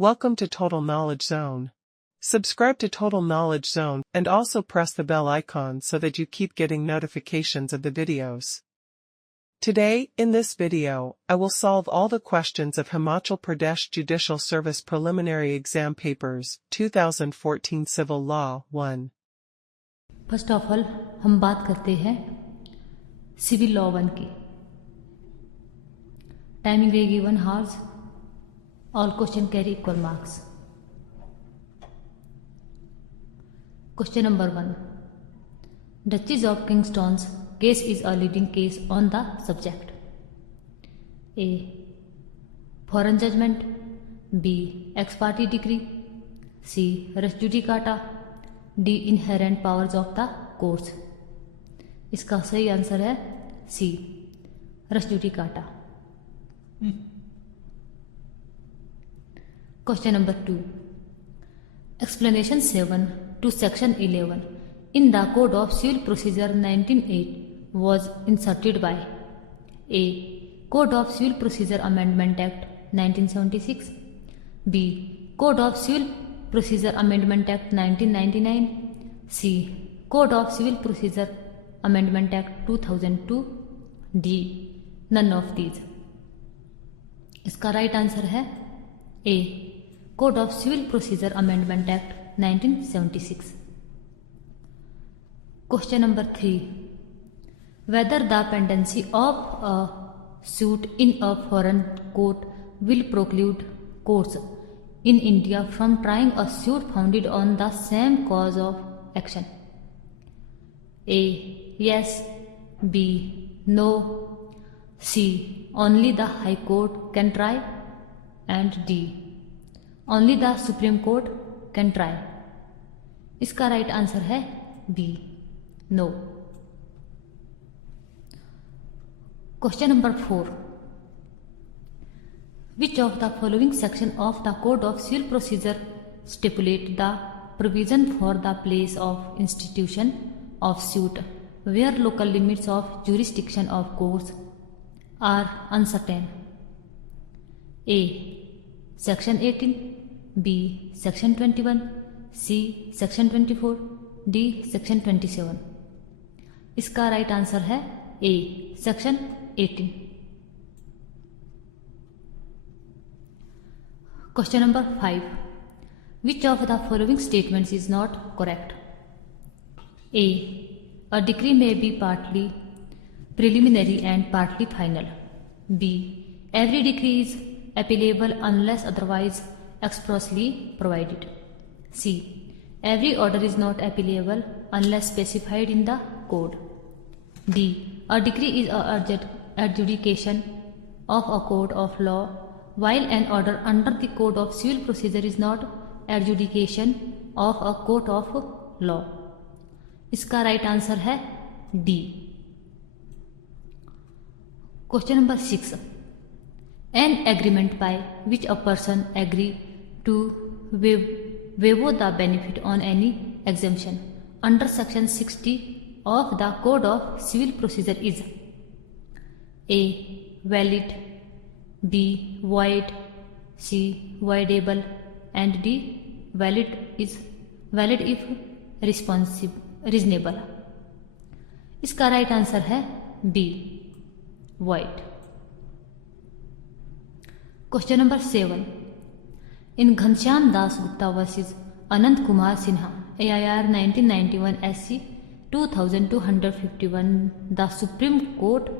Welcome to Total Knowledge Zone. Subscribe to Total Knowledge Zone and also press the bell icon so that you keep getting notifications of the videos. Today, in this video, I will solve all the questions of Himachal Pradesh Judicial Service Preliminary Exam Papers, 2014 Civil Law 1. First of all हम बात करते हैं civil law 1 की. Timing वे given hours. All question carry equal marks. Question number 1. Duchess of Kingston's case is a leading case on the subject. A. Foreign judgment. B. Ex parte decree. C. Res judicata. D. Inherent powers of the courts. इसका सही answer है C. Res judicata. Question number 2. Explanation 7 to Section 11 in the Code of Civil Procedure 1908 was inserted by A. Code of Civil Procedure Amendment Act 1976. B. Code of Civil Procedure Amendment Act 1999. C. Code of Civil Procedure Amendment Act 2002. D. None of these. इसका right answer है A. Code of Civil Procedure Amendment Act 1976. Question number 3. Whether the pendency of a suit in a foreign court will preclude courts in India from trying a suit founded on the same cause of action. A. Yes. B. No. C. Only the High Court can try. And D. Only the Supreme Court can try. इसका right answer है B. No. Question number 4. Which of the following section of the Code of Civil Procedure stipulate the provision for the place of institution of suit where local limits of jurisdiction of courts are uncertain? A. Section 18. B. Section 21. C. Section 24. D. Section 27. इसका right answer है A. Section 18. Question number 5. Which of the following statements is not correct? A. A decree may be partly preliminary and partly final. B. Every decree is appealable unless otherwise expressly provided. C. Every order is not appealable unless specified in the code. D. A decree is a adjudication of a court of law, while an order under the Code of Civil Procedure is not adjudication of a court of law. इसका right answer है D. Question number 6. An agreement by which a person agree to waive the benefit on any exemption under section 60 of the Code of Civil Procedure is A. Valid. B. Void. C. Voidable. And D. Valid if reasonable. इसका right answer है B. Void. Question number 7. In Ghanshyam Das Gupta versus Anant Kumar Sinha, AIR 1991 SC 2251, the Supreme Court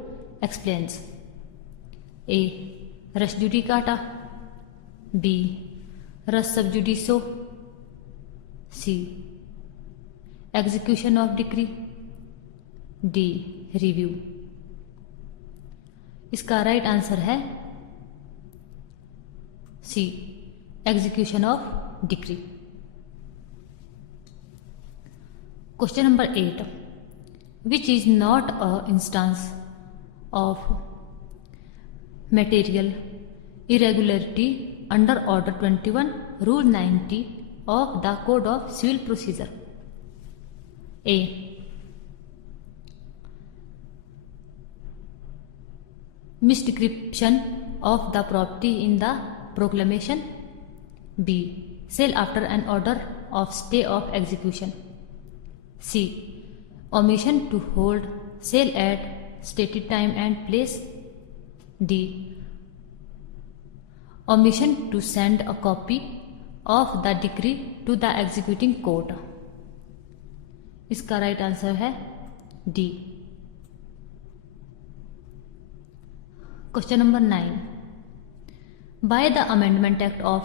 explains A. Res judicata. B. Res sub judice. C. Execution of decree. D. Review. इसका right answer है C. Execution of decree. Question number 8. Which is not a instance of material irregularity under Order 21, Rule 90 of the Code of Civil Procedure? A. Misdescription of the property in the proclamation. B. Sell after an order of stay of execution. C. Omission to hold sale at stated time and place. D. Omission to send a copy of the decree to the executing court. इसका right answer है D. Question number 9, by the amendment act of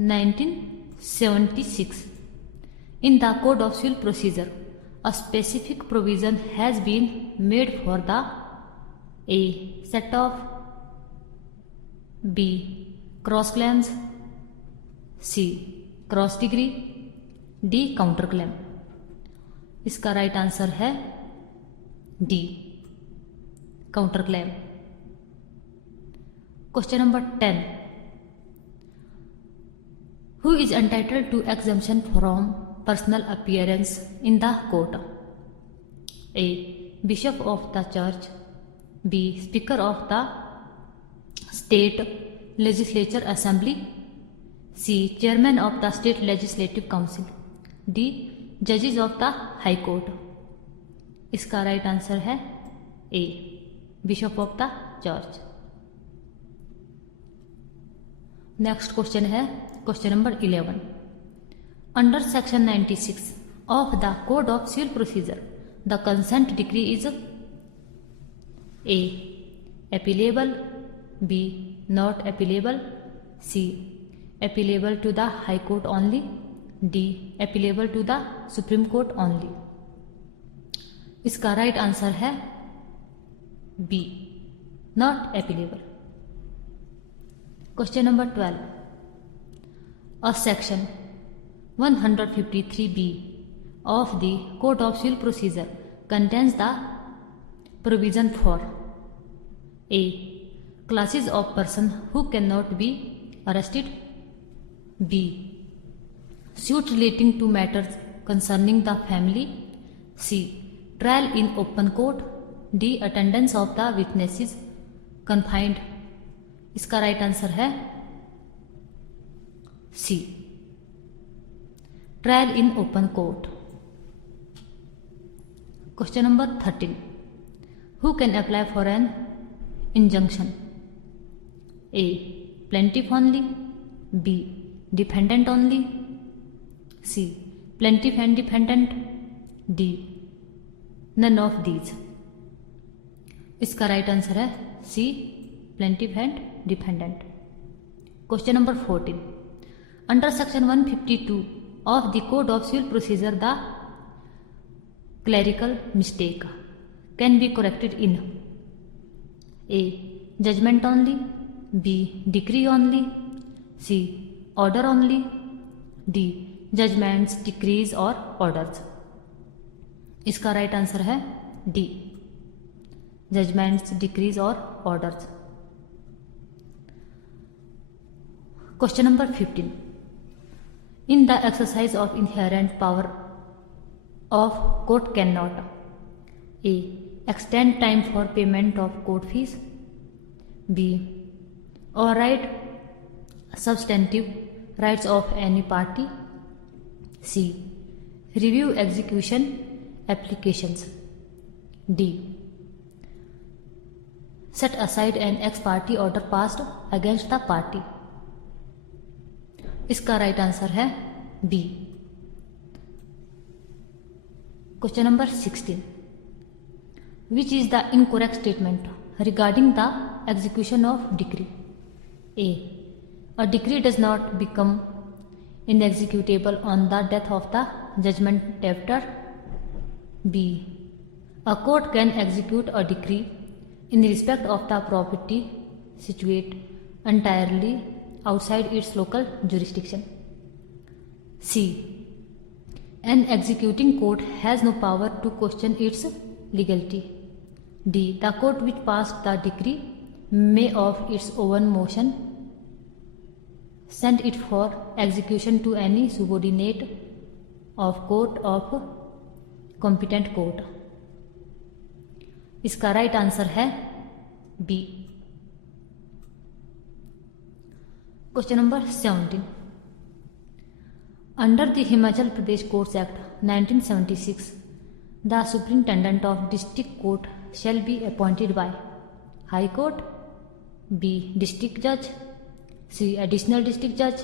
1976 in the code of civil procedure a specific provision has been made for the A. set off, B. cross claims, C. cross degree, D. counter claim. इसका right answer है D, counter claim. Question number 10, who is entitled to exemption from personal appearance in the court? A. Bishop of the church, B. Speaker of the state legislature assembly, C. Chairman of the state legislative council, D. जजेस of the high court. इसका right answer है A. Bishop of the church. Next question है question number 11, under section 96 of the code of civil procedure the consent decree is A. Appealable, B. Not appealable, C. Appealable to the high court only, D. Appealable to the supreme court only. इसका right answer है B. Not appealable. Question number 12, a section 153B of the Code of Civil Procedure contains the provision for A. classes of person who cannot be arrested, B. suit relating to matters concerning the family, C. trial in open court, D. attendance of the witnesses confined. इसका right answer है C. Trial in open court. Question number 13, who can apply for an injunction? A. Plaintiff only, B. Defendant only, C. Plaintiff and defendant, D. None of these. इसका right answer है C. Plaintiff and defendant. Question number 14, under section 152 of the Code of Civil Procedure the clerical mistake can be corrected in A. judgment only, B. decree only, C. order only, D. judgments, decrees or orders. इसका right answer है D. Judgements, decrease और orders. Question number 15, in the exercise of inherent power of court cannot A. extend time for payment of court fees, B. override substantive rights of any party, C. review execution applications, D. set aside an ex parte order passed against the party. इसका right answer है B. Question number 16, which is the incorrect statement regarding the execution of decree? A. A decree does not become inexecutable on the death of the judgment debtor. B. A court can execute a decree in respect of the property situate entirely outside its local jurisdiction. C. An executing court has no power to question its legality. D. The court which passed the decree may of its own motion send it for execution to any subordinate of court of competent court. इसका right answer है B. Question number 17, Under the Himachal Pradesh Courts Act 1976, the Superintendent of District Court shall be appointed by High Court, B. District Judge, C. Additional District Judge,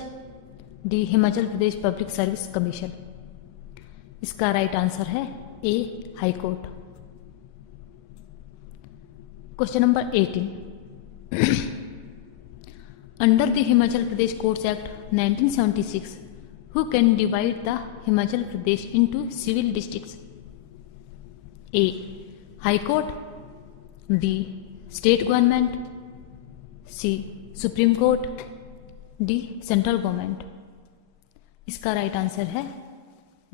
D. Himachal Pradesh Public Service Commission. इसका right answer है A. High court. Question number 18. Under the Himachal Pradesh Courts Act 1976, who can divide the Himachal Pradesh into civil districts? A. High Court, B. State Government, C. Supreme Court, D. Central Government. इसका right answer है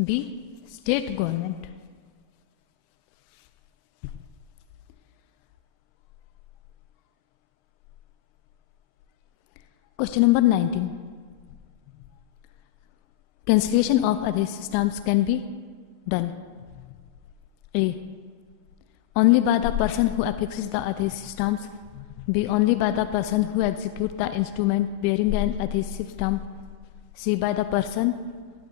B. State government. Question number 19. Cancellation of adhesive stamps can be done. A. Only by the person who affixes the adhesive stamps. B. Only by the person who executes the instrument bearing an adhesive stamp. C. By the person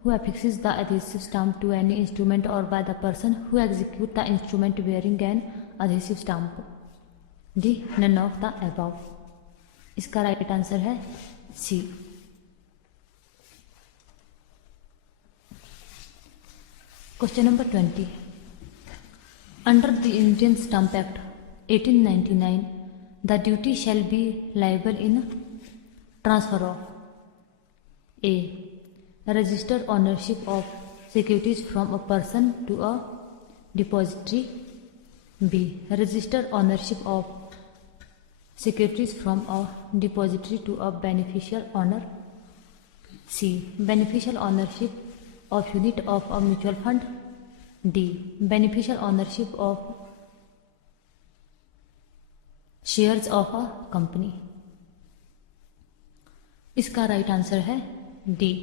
who affixes the adhesive stamp to any instrument or by the person who executes the instrument bearing an adhesive stamp. D. None of the above. इसका right answer है C. Question number 20. Under the Indian stamp act 1899, the duty shall be liable in transfer of a. registered ownership of securities from a person to a depository, B. registered ownership of securities from a depository to a beneficial owner, C. beneficial ownership of unit of a mutual fund, D. beneficial ownership of shares of a company. इसका right answer है D.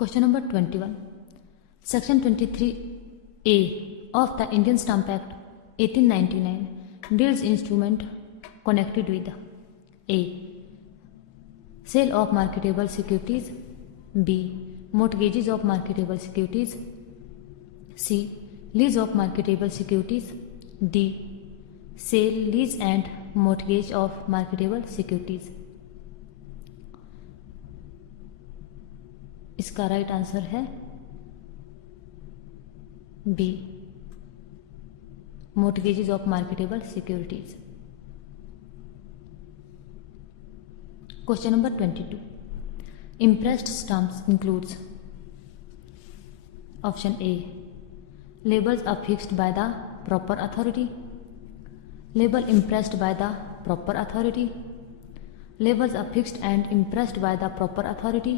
Question number 21. Section 23A of the Indian Stamp Act 1899 deals instrument connected with A. Sale of marketable securities, B. Mortgages of marketable securities, C. Lease of marketable securities, D. Sale, lease and mortgage of marketable securities. इसका right answer है B. Mortgages of marketable securities. Question number 22. Impressed stamps includes option A. Labels affixed by the proper authority, label impressed by the proper authority, labels affixed and impressed by the proper authority,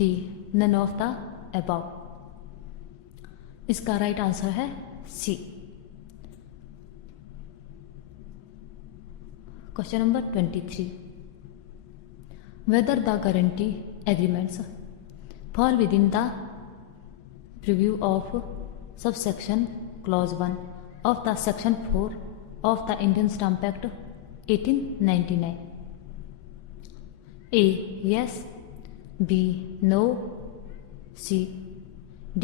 D. none of the above. इसका right answer है C. Question number 23. Whether the guarantee agreements fall within the preview of subsection clause 1 of the section 4 of the Indian Stamp Act 1899. A. Yes, B. no, C.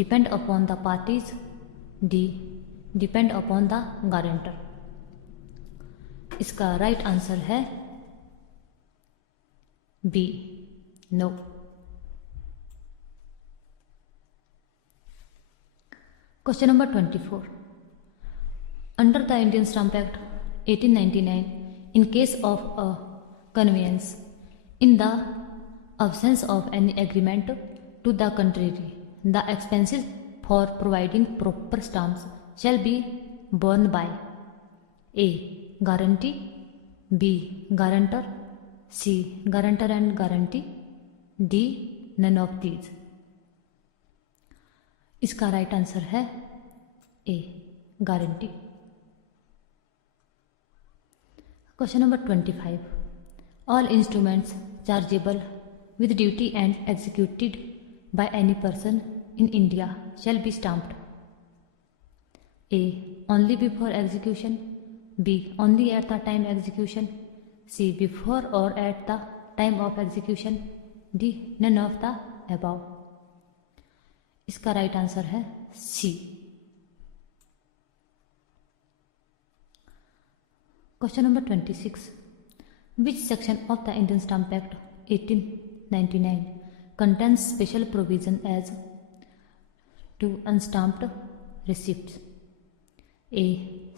depend upon the parties, D. depend upon the guarantor. इसका right answer है B. no. Question number 24. Under the Indian Stamp Act 1899, in case of a conveyance, in the absence of any agreement to the contrary, the expenses for providing proper stamps shall be borne by A. guarantee, B. guarantor, C. guarantor and guarantee, D. none of these. इसका right answer है A. Guarantee. Question number 25. All instruments chargeable with duty and executed by any person in India shall be stamped. A. only before execution, B. only at the time execution, C. Before or at the time of execution. D. None of the above. इसका right answer है C. Question number 26. Which section of the Indian Stamp Act 1899 contains special provision as to unstamped receipts? A.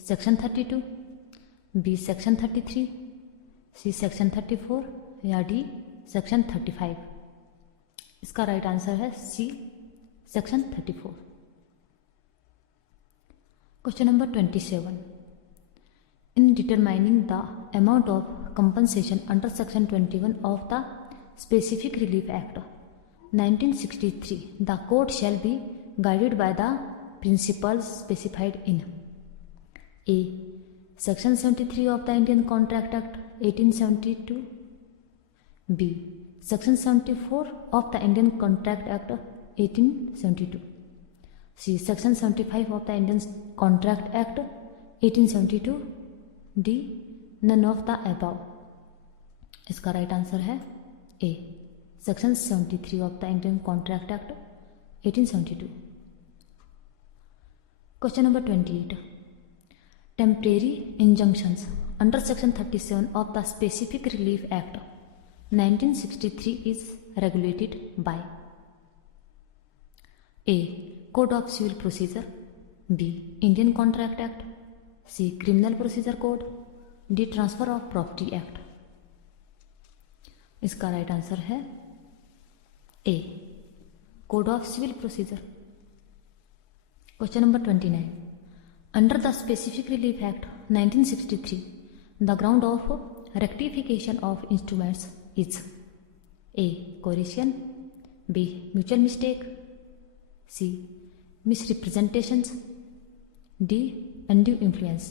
Section 32, B. Section 33, C. Section 34 या D. Section 35. इसका right answer है C. Section 34. Question number 27. In determining the amount of compensation under Section 21 of the Specific Relief Act 1963, the court shall be guided by the principles specified in A. Section 73 of the Indian Contract Act 1872, B. Section 74 of the Indian Contract Act 1872, C. Section 75 of the Indian Contract Act 1872, D. None of the above. इसका right answer है A. Section 73 of the Indian Contract Act 1872. Question number 28. Temporary injunctions under Section 37 of the Specific Relief Act 1963 is regulated by A. Code of Civil Procedure, B. Indian Contract Act, C. Criminal Procedure Code, D. Transfer of Property Act. इसका right answer है A. Code of Civil Procedure. Question number 29. Under the Specific Relief Act 1963, the ground of rectification of instruments is A. Coercion, B. Mutual mistake, C. Misrepresentations, D. Undue influence.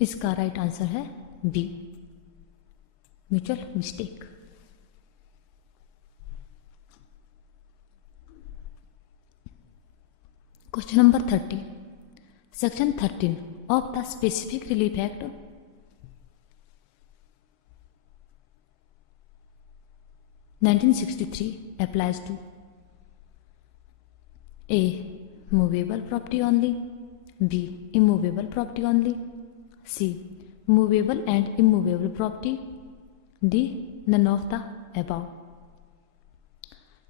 इसका right answer है B. Mutual mistake. Question number 30. Section 13 of the Specific Relief Act 1963 applies to A. Movable property only, B. Immovable property only, C. Movable and immovable property, D. None of the above.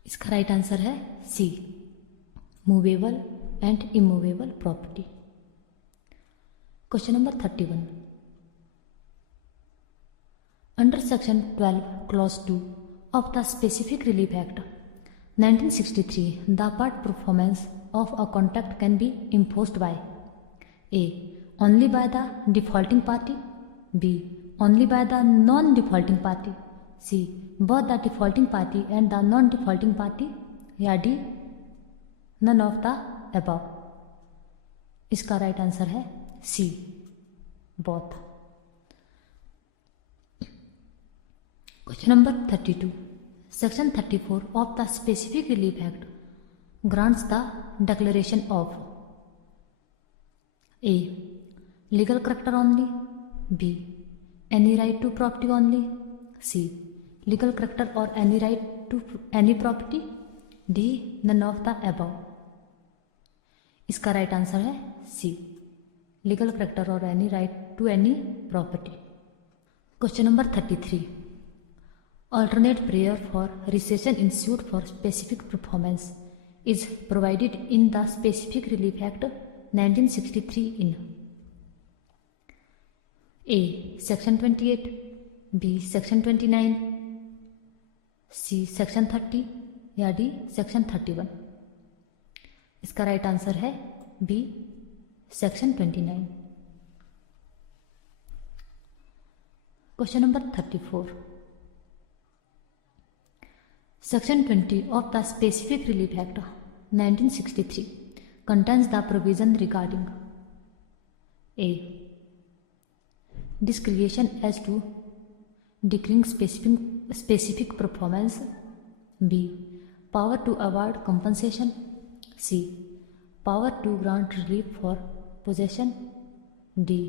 इसका right answer है C. Movable and immovable property. Question number 31. Under Section 12 Clause 2 of the Specific Relief Act 1963, the part performance of a contract can be imposed by A. Only by the defaulting party, B. Only by the non-defaulting party, C. Both the defaulting party and the non-defaulting party, या D. None of the above. इसका right answer है C. Both. Question number 32. Section 34 of the Specific Relief Act grants the declaration of A. Legal character only, B. Any right to property only, C. Legal character or any right to any property, D. None of the above. इसका right answer है C. Legal character or any right to any property. Question number 33. Alternate prayer for recession in suit for specific performance is provided in the Specific Relief Act 1963 in A. Section 28, B. Section 29, C. Section 30 या D. Section 31. इसका right answer है B. Section 29. Question number 34. Section 20 of the Specific Relief Act 1963 contains the provision regarding A. Discretion as to decreeing specific performance, B. Power to award compensation, C. Power to grant relief for possession, D.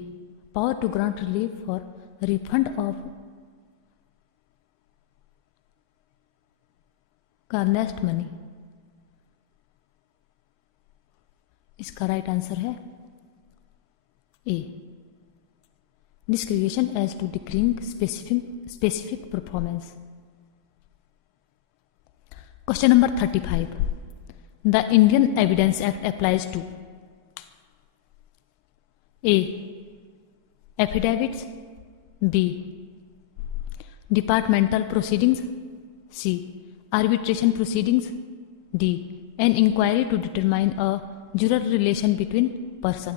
power to grant relief for refund of garnished money। इसका right answer है ए, discretion as to decreeing specific performance। Question number 35. The Indian Evidence Act applies to A. Affidavits, B. Departmental proceedings, C. Arbitration proceedings, D. An inquiry to determine a juror relation between person।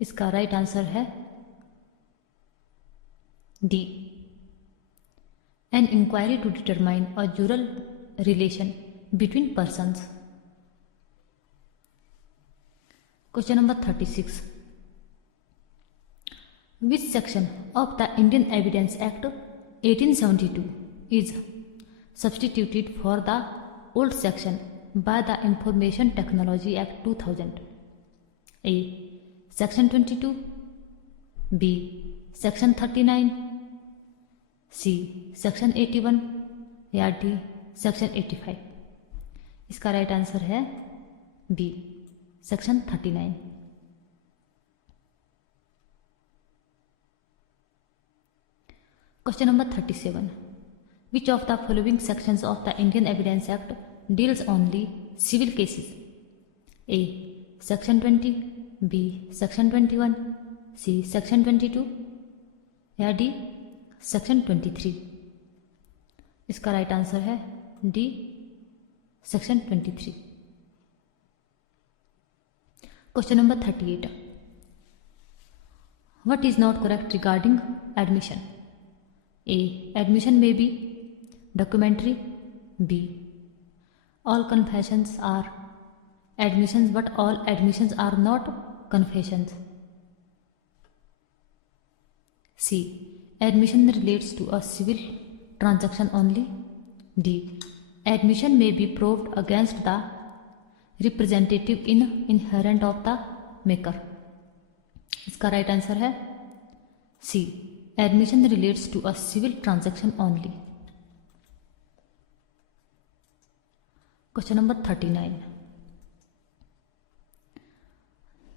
इसका right answer है D. An inquiry to determine a juror relation between persons। Question number 36. Which section of the Indian Evidence Act 1872 is substituted for the old section by the Information Technology Act 2000? A. Section 22, B. Section 39, C. Section 81 या D. Section 85। इसका right answer है B. Section 39। Question number 37. Which of the following sections of the Indian Evidence Act deals only civil cases? A. Section 20, B. Section 21, C. Section 22 या D. Section 23। इसका right answer है D. Section 23। Question number 38. What is not correct regarding admission? A. Admission may be documentary. B. All confessions are admissions but all admissions are not confessions. C. Admission relates to a civil transaction only. D. Admission may be proved against the representative in inherent of the maker। इसका right answer है C. Admission relates to a civil transaction only। Question number 39.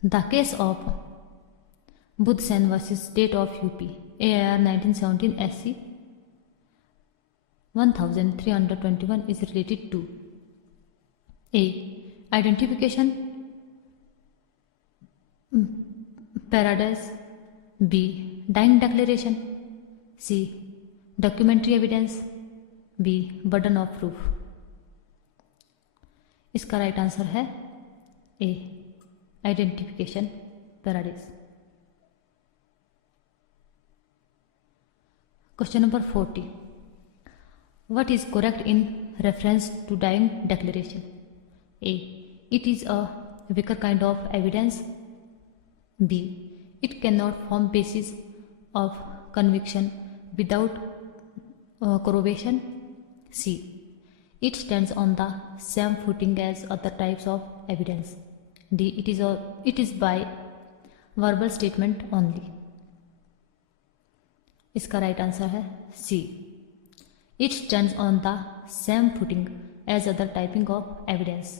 The case of Budh Sen versus State of UP AIR 1917 SC 1321 is related to A. Identification paradise, B. Dying declaration, C. Documentary evidence, B. Burden of proof। इसका right answer है A. Identification paradise। Question number 40. What is correct in reference to dying declaration? A. It is a weaker kind of evidence. B. It cannot form basis of conviction without corroboration. C. It stands on the same footing as other types of evidence. D. It is by verbal statement only। इसका right answer है C. It stands on the same footing as other typing of evidence।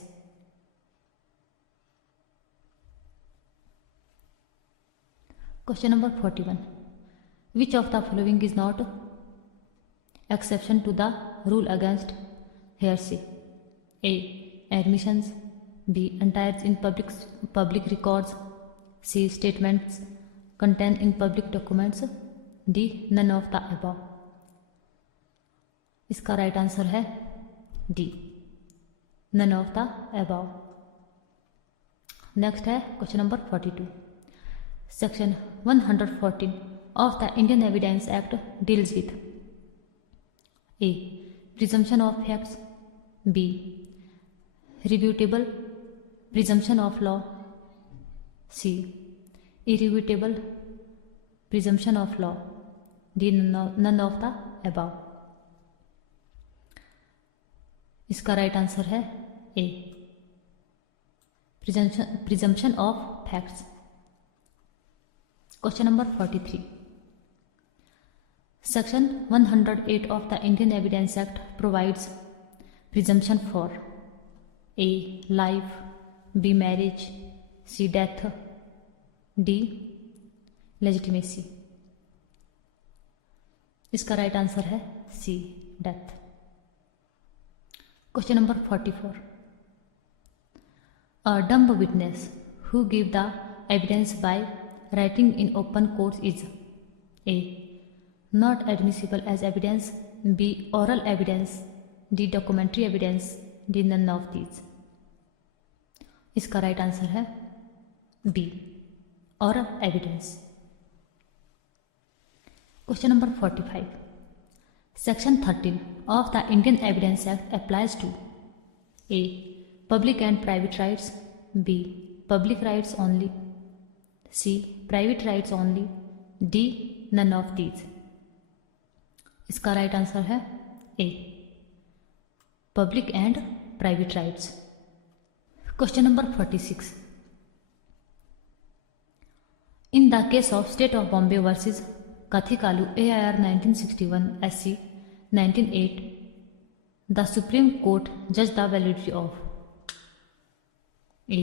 Question number 41. Which of the following is not exception to the rule against hearsay? A. Admissions, B. Entries in public records, C. Statements contained in public documents, D. None of the above। इसका right answer है D. None of the above। Next है question number 42। Section 114 of the Indian Evidence Act deals with A. Presumption of facts, B. Rebuttable presumption of law, C. Irrefutable presumption of law, D. None of the above। इसका right answer है A. Presumption of facts। Question number 43. Section 108 of the Indian Evidence Act provides presumption for A. Life, B. Marriage, C. Death, D. Legitimacy. इसका right answer है C. Death. Question number 44. A dumb witness who give the evidence by writing in open court is A. Not admissible as evidence, B. Oral evidence, D. Documentary evidence, D. None of these. इसका right answer है B. Oral evidence. Question number 45. Section 13 of the Indian Evidence Act applies to A. Public and private rights, B. Public rights only, C. Private rights only, D. None of these. इसका right answer है A. Public and private rights. Question number 46. In the case of State of Bombay versus Kathikalu AIR 1961 SC 1908, the Supreme Court judged the validity of A.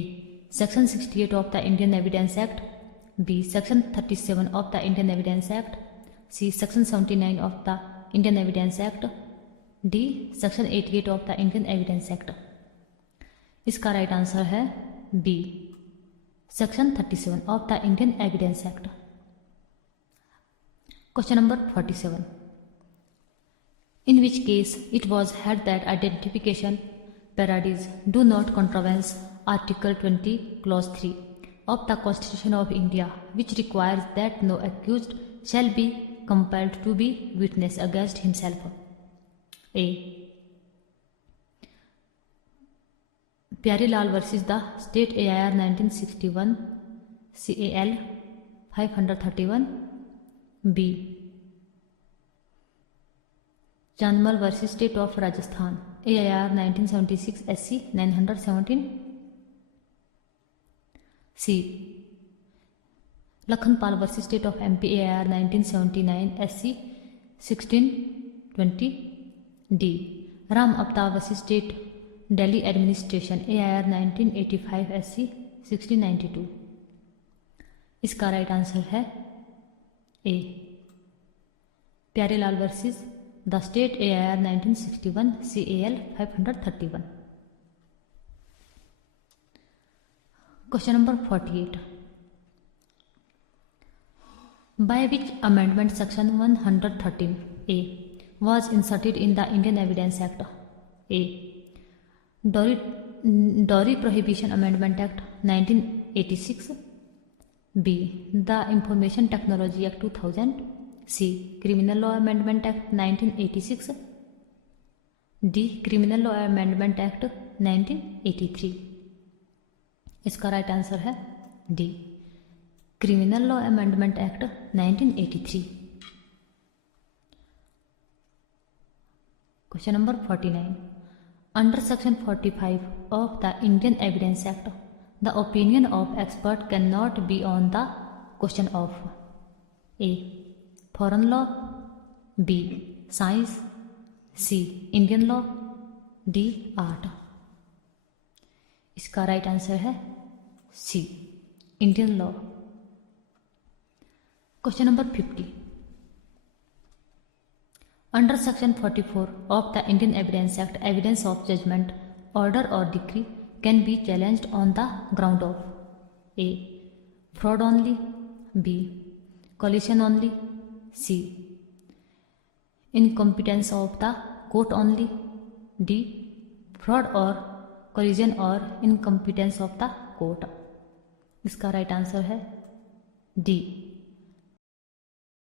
Section 68 of the Indian Evidence Act, B. Section 37 of the Indian Evidence Act, C. Section 79 of the Indian Evidence Act, D. Section 88 of the Indian Evidence Act. इसका right answer है B. Section 37 of the Indian Evidence Act. Question number 47. In which case it was held that identification parodies do not contravene Article 20, Clause 3 of the Constitution of India, which requires that no accused shall be compelled to be witness against himself. A. Pyarelal versus the State AIR 1961 CAL 531. B. Chandmal versus State of Rajasthan AIR 1976 SC 917. C. Lakhanpal versus State of MP AIR 1979 SC 1620. D. Ram Apta versus State Delhi Administration AIR 1985 SC 1692. इसका right answer है A. Pyarelal versus the state AIR 1961 CAL 531. Question number 48. By which amendment section 113A was inserted in the Indian Evidence Act? A. Dowry Prohibition Amendment Act 1986. B. The Information Technology Act 2000. C. Criminal Law Amendment Act 1986. D. Criminal Law Amendment Act 1983. इसका right answer है D. Criminal Law Amendment Act 1983. Question number 49. Under Section 45 of the Indian Evidence Act, the opinion of expert cannot be on the question of A. Foreign law, B. Science, C. Indian law, D. Art. इसका right answer है C. Indian law. Question number 50. Under Section 44 of the Indian Evidence Act, evidence of judgment, order or decree can be challenged on the ground of A. Fraud only, B. Collision only, C. Incompetence of the court only, D. Fraud or collision or incompetence of the court. इसका right answer है D.